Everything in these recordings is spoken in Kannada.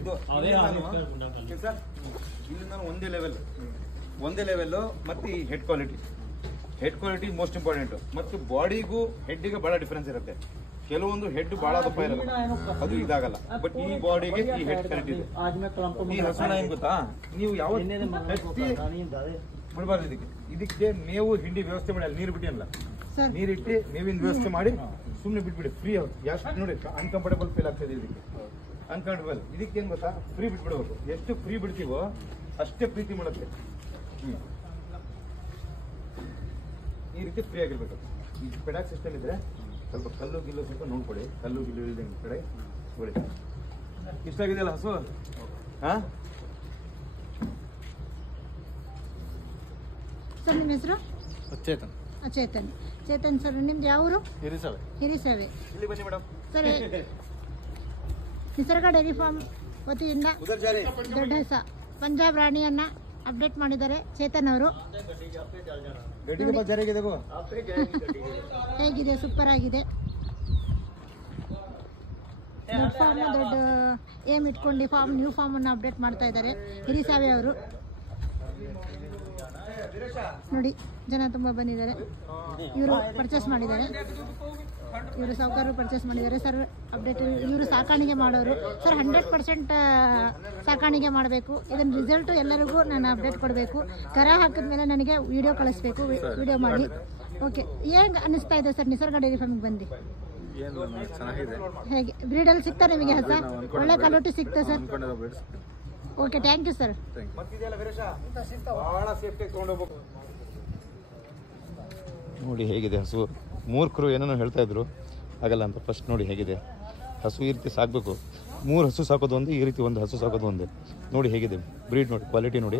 ಇದು ಸರ್ ಇಲ್ಲಿ ನಾನು ಒಂದೇ ಲೆವೆಲ್ ಮತ್ತೆ ಈ ಹೆಡ್ ಕ್ವಾಲಿಟಿ ಮೋಸ್ಟ್ ಇಂಪಾರ್ಟೆಂಟ್. ಮತ್ತು ಬಾಡಿಗೂ ಹೆಡ್ಗೆ ಬಹಳ ಡಿಫರೆನ್ಸ್ ಇರುತ್ತೆ. ಕೆಲವೊಂದು ಹೆಡ್ ಬಹಳ ದಪ್ಪ ಇರಲ್ಲ, ಅದು ಇದಾಗಲ್ಲ. ಬಟ್ ಈ ಬಾಡಿಗೆ ಈ ಹೆಡ್ ಕರೆಕ್ಟ್ ಇದೆ. ಈ ಹಸುನ ಏನ್ ಗೊತ್ತಾ, ನೀವು ಯಾವ ಬಿಡಬಾರ್ದು. ಇದಕ್ಕೆ ಮೇವು ಹಿಂಡಿ ವ್ಯವಸ್ಥೆ ಮಾಡಿ, ಅಲ್ಲಿ ನೀರು ಬಿಟ್ಟಿಲ್ಲ, ನೀರಿಟ್ಟು ಮೇವಿನ ವ್ಯವಸ್ಥೆ ಮಾಡಿ ಸುಮ್ಮನೆ ಬಿಟ್ಬಿಡಿ. ಫ್ರೀ ಎಷ್ಟು ನೋಡಿ, ಅನ್ಕಂಫರ್ಟೇಬಲ್ ಫೀಲ್ ಆಗ್ತದೆ ಇದಕ್ಕೆ. ಅನ್ಕಂಫರ್ಟೇಬಲ್ ಇದಕ್ಕೆ ಏನ್ ಗೊತ್ತಾ, ಫ್ರೀ ಬಿಟ್ಬಿಡ್ಬೇಕು. ಎಷ್ಟು ಫ್ರೀ ಬಿಡ್ತೀವೋ ಅಷ್ಟೇ ಪ್ರೀತಿ ಮಾಡುತ್ತೆ. ಈ ರೀತಿ ಫ್ರೀ ಆಗಿರ್ಬೇಕು. ಈ ಪೆಡಾಕ್ ಸಿಸ್ಟಮ್ ಇದ್ರೆ ಸ್ವಲ್ಪ ಕಲ್ಲು ಗಿಲ್ಲು ಸ್ವಲ್ಪ ನೋಡ್ಕೊಡಿ. ಕಲ್ಲು ಗಿಲ್ಲು ಇಲ್ಲದೆ ಕಡೆ ನೋಡಿ. ಇಷ್ಟ ಆಗಿದೆಯಲ್ಲ ಹಸು? ಹಾ ಸರ್, ನಿಮ್ಮ ಹೆಸರು? ಚೇತನ್. ಚೇತನ್ ಸರ್, ನಿಮ್ದು ಯಾವ ಊರು? ಹಿರಿಸೇವೆ. ಇಲ್ಲಿ ಬನ್ನಿ ಮೇಡಮ್. ಸರ್, ನಿಸರ್ಗ ಡೈರಿ ಫಾರ್ಮ್ ವತಿಯಿಂದ ದೊಡ್ಡ ಹಸ ಪಂಜಾಬ್ ರಾಣಿಯನ್ನ ಅಪ್ಡೇಟ್ ಮಾಡಿದ್ದಾರೆ ಚೇತನ್ ಅವರು. ಹೇಗಿದೆ? ಸೂಪರ್ ಆಗಿದೆ. ದೊಡ್ಡ ಫಾರ್ಮ್, ದೊಡ್ಡ ಏಮ್ ಇಟ್ಕೊಂಡು ನ್ಯೂ ಫಾರ್ಮ್ ಅನ್ನು ಅಪ್ಡೇಟ್ ಮಾಡ್ತಾ ಇದ್ದಾರೆ ಹಿರಿಸಾವೆ ಅವರು. ನೋಡಿ, ಜನ ತುಂಬ ಬಂದಿದ್ದಾರೆ. ಇವರು ಪರ್ಚೇಸ್ ಮಾಡಿದ್ದಾರೆ, ಇವರು ಸಾವುಕಾರರು ಪರ್ಚೇಸ್ ಮಾಡಿದ್ದಾರೆ. ಸರ್, ಅಪ್ಡೇಟ್ ಇವರು ಸಾಕಾಣಿಕೆ ಮಾಡೋರು. ಸರ್, 100% ಸಾಕಾಣಿಕೆ ಮಾಡಬೇಕು. ಇದನ್ನ ರಿಸಲ್ಟು ಎಲ್ಲರಿಗೂ ನಾನು ಅಪ್ಡೇಟ್ ಕೊಡಬೇಕು. ಕರ ಹಾಕಿದ್ಮೇಲೆ ನನಗೆ ವಿಡಿಯೋ ಕಳಿಸ್ಬೇಕು, ವಿಡಿಯೋ ಮಾಡಿ. ಓಕೆ, ಹೇಗೆ ಅನ್ನಿಸ್ತಾ ಇದೆ ಸರ್ ನಿಸರ್ಗ ಡೈರಿ ಫಾರ್ಮಿಗೆ ಬಂದು? ಹೇಗೆ ಬ್ರೀಡಲ್ಲಿ ಸಿಗ್ತಾ ನಿಮಗೆ ಹಸ? ಒಳ್ಳೆ ಕ್ವಾಲಿಟಿ ಸಿಗ್ತಾ sir? Okay, thank you sir. ನೋಡಿ ಹೇಗಿದೆ ಹಸು. ಮೂರ್ಖರು ಏನೇನೋ ಹೇಳ್ತಾ ಇದ್ರು, ಆಗಲ್ಲ ಅಂತ. ಫಸ್ಟ್ ನೋಡಿ ಹೇಗಿದೆ ಹಸು. ಈ ರೀತಿ ಸಾಕಬೇಕು. 3 ಹಸು ಸಾಕೋದು ಒಂದು, ಈ ರೀತಿ ಒಂದು ಹಸು ಸಾಕೋದು ಒಂದು. ನೋಡಿ ಹೇಗಿದೆ ಬ್ರೀಡ್, ನೋಡಿ ಕ್ವಾಲಿಟಿ, ನೋಡಿ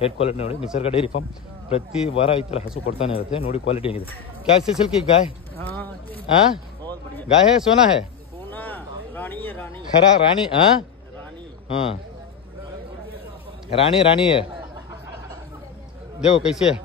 ಹೆಡ್ ಕ್ವಾಲಿಟಿ ನೋಡಿ. ನಿಸರ್ಗ ಡೈರಿ ಫಾರ್ಮ್ ಪ್ರತಿ ವಾರ ಈ ಥರ ಹಸು ಕೊಡ್ತಾನೆ ಇರುತ್ತೆ. ನೋಡಿ ಕ್ವಾಲಿಟಿ ಹೇಗಿದೆ. ಕ್ಯಾ ಸಿಲ್ ಕಿ ಗಾಯ? गाय है, सोना है, खरा रानी? हाँ हाँ, रानी है. देखो कैसे है.